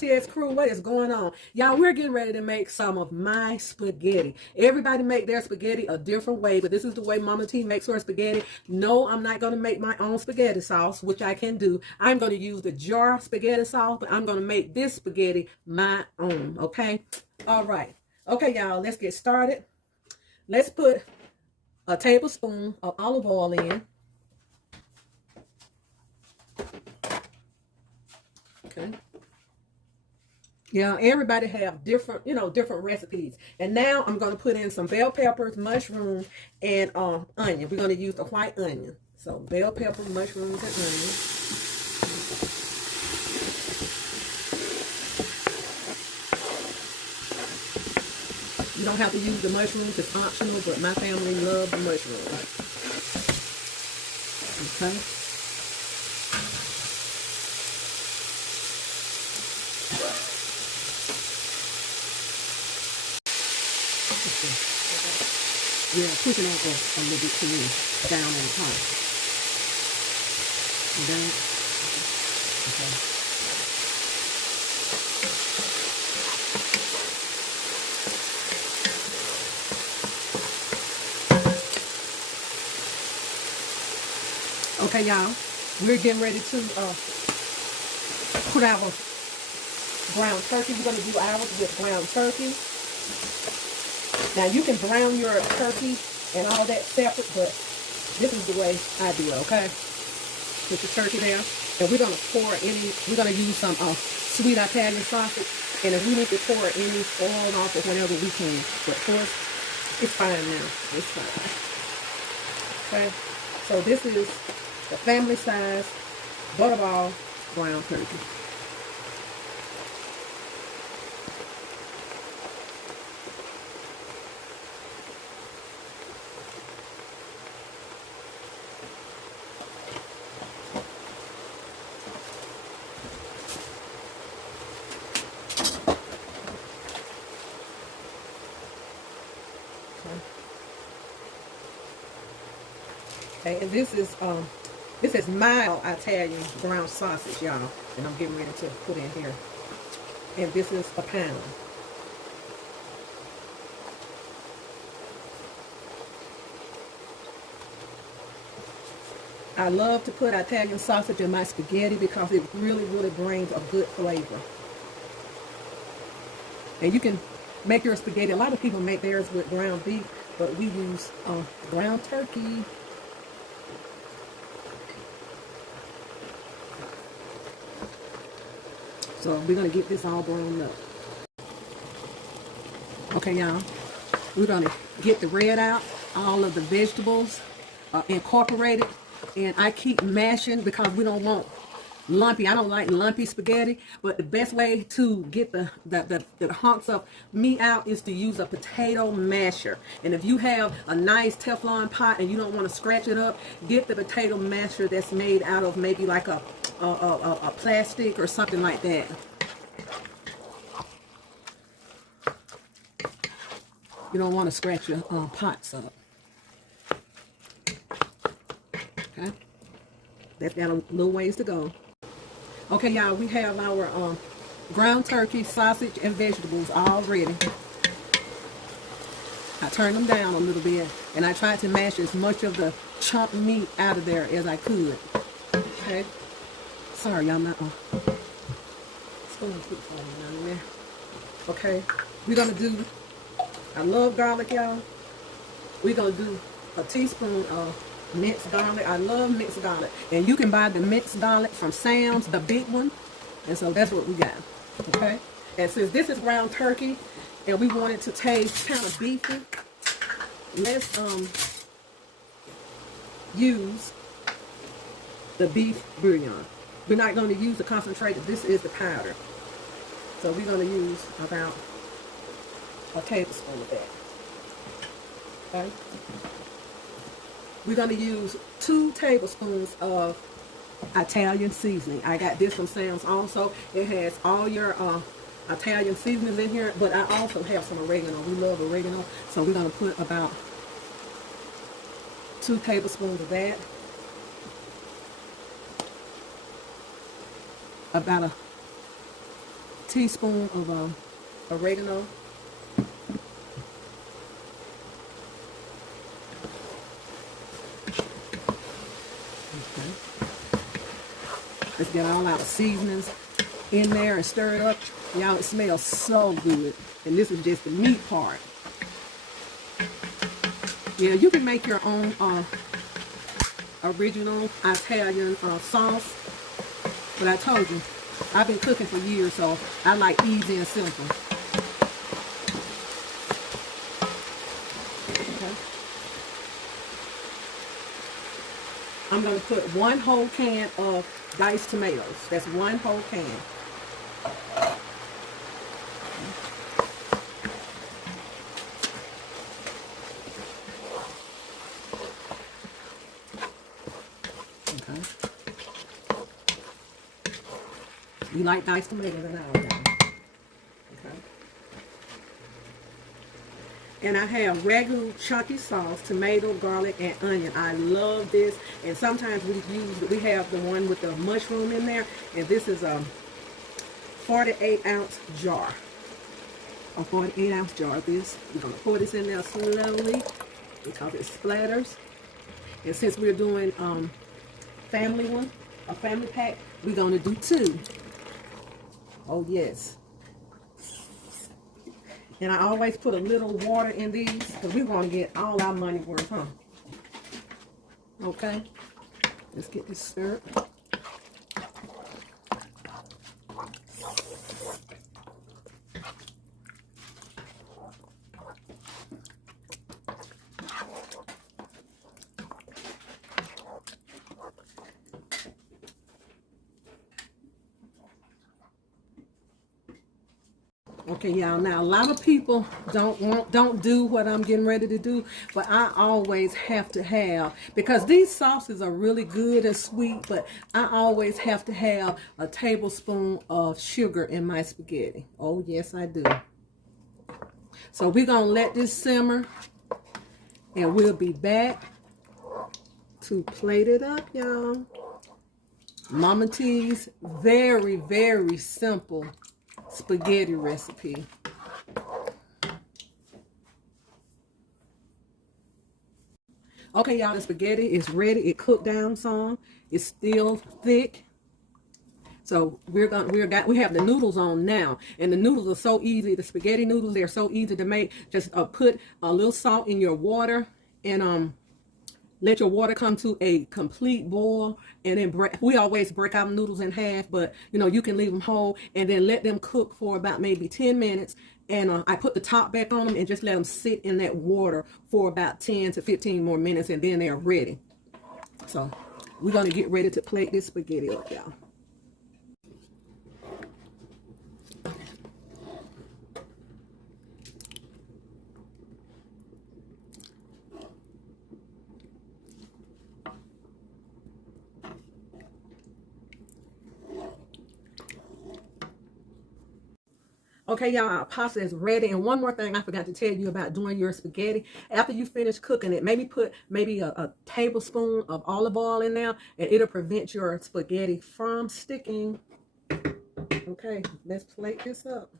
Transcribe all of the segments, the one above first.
Montes crew, what is going on? Y'all, we're getting ready to make some of my spaghetti. Everybody make their spaghetti a different way, but this is the way Mama T makes her spaghetti. No, I'm not going to make my own spaghetti sauce, which I can do. I'm going to use the jar spaghetti sauce, but I'm going to make this spaghetti my own, okay? All right. Okay, y'all, let's get started. Let's put a tablespoon of olive oil in. Okay. Yeah, everybody have different, different recipes. And now I'm going to put in some bell peppers, mushrooms, and onion. We're going to use the white onion. So bell peppers, mushrooms, and onion. You don't have to use the mushrooms, it's optional, but my family loves the mushrooms. Okay. Yeah, pushing out a little bit too much down in the top. Down. Okay. Okay, y'all. We're getting ready to put our ground turkey. We're going to do ours with ground turkey. Now, you can brown your turkey and all that separate, but this is the way I do it, okay? Put the turkey there. And we're going to pour we're going to use some sweet Italian sausage. And if we need to pour any oil off or whatever, we can. But first, it's fine now. It's fine. Okay? So this is the family size butterball ground turkey. Okay, and this is mild Italian ground sausage, y'all, and I'm getting ready to put in here. And this is a pound. I love to put Italian sausage in my spaghetti because it really, really brings a good flavor. And you can make your spaghetti. A lot of people make theirs with ground beef, but we use ground turkey. So we're going to get this all browned up. Okay, y'all. We're going to get the red out, all of the vegetables incorporated. And I keep mashing because we don't want lumpy. I don't like lumpy spaghetti. But the best way to get the hunks of meat out is to use a potato masher. And if you have a nice Teflon pot and you don't want to scratch it up, get the potato masher that's made out of maybe like a plastic or something like that. You don't want to scratch your pots up. Okay, that's got a little ways to go. Okay, y'all, we have our ground turkey, sausage, and vegetables all ready. I turned them down a little bit, and I tried to mash as much of the chunk meat out of there as I could. Okay. Sorry, y'all, not okay, we're gonna do, I love garlic, y'all. We're gonna do a teaspoon of minced garlic. I love minced garlic, and you can buy the minced garlic from Sam's, the big one. And so that's what we got. Okay, and since this is ground turkey and we want it to taste kind of beefy, let's use the beef bouillon. We're not going to use the concentrated. This is the powder. So we're going to use about a tablespoon of that. Okay. We're going to use 2 tablespoons of Italian seasoning. I got this from Sam's also. It has all your Italian seasonings in here, but I also have some oregano. We love oregano. So we're going to put about 2 tablespoons of that. About a teaspoon of oregano. Okay. Let's get all our seasonings in there and stir it up. Y'all, it smells so good. And this is just the meat part. Yeah, you can make your own original Italian sauce. But I told you, I've been cooking for years, so I like easy and simple. Okay. I'm going to put 1 whole can of diced tomatoes. That's 1 whole can. Okay. You like diced tomatoes and all that. Okay. And I have ragu chunky sauce, tomato, garlic, and onion. I love this. And sometimes we have the one with the mushroom in there. And this is a 48-ounce jar. A 48-ounce jar of this. We're going to pour this in there slowly because it splatters. And since we're doing a family pack, we're going to do 2. Oh, yes. And I always put a little water in these because we're going to get all our money worth, huh? Okay. Let's get this stirred. Okay, y'all, now a lot of people don't do what I'm getting ready to do, but I always have to have, because these sauces are really good and sweet, but I always have to have a tablespoon of sugar in my spaghetti. Oh, yes, I do. So we're going to let this simmer, and we'll be back to plate it up, y'all. Mama T's very, very simple spaghetti recipe. Okay, y'all, the spaghetti is ready. It cooked down some. It's still thick. So we have the noodles on now, and the noodles are so easy. The spaghetti noodles, they're so easy to make. Just put a little salt in your water and let your water come to a complete boil, and then we always break our noodles in half, but you can leave them whole, and then let them cook for about maybe 10 minutes. And I put the top back on them and just let them sit in that water for about 10 to 15 more minutes, and then they're ready. So we're going to get ready to plate this spaghetti up, y'all. Okay, y'all, our pasta is ready. And one more thing I forgot to tell you about doing your spaghetti. After you finish cooking it, maybe put a tablespoon of olive oil in there, and it'll prevent your spaghetti from sticking. Okay, let's plate this up.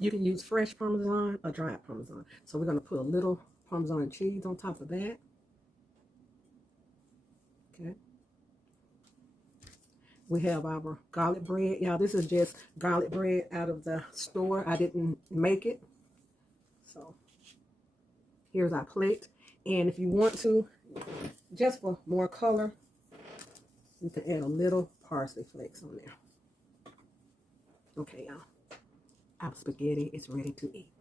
You can use fresh Parmesan or dried Parmesan. So we're going to put a little Parmesan cheese on top of that. Okay. We have our garlic bread. Y'all, this is just garlic bread out of the store. I didn't make it. So here's our plate. And if you want to, just for more color, you can add a little parsley flakes on there. Okay, y'all. Our spaghetti is ready to eat.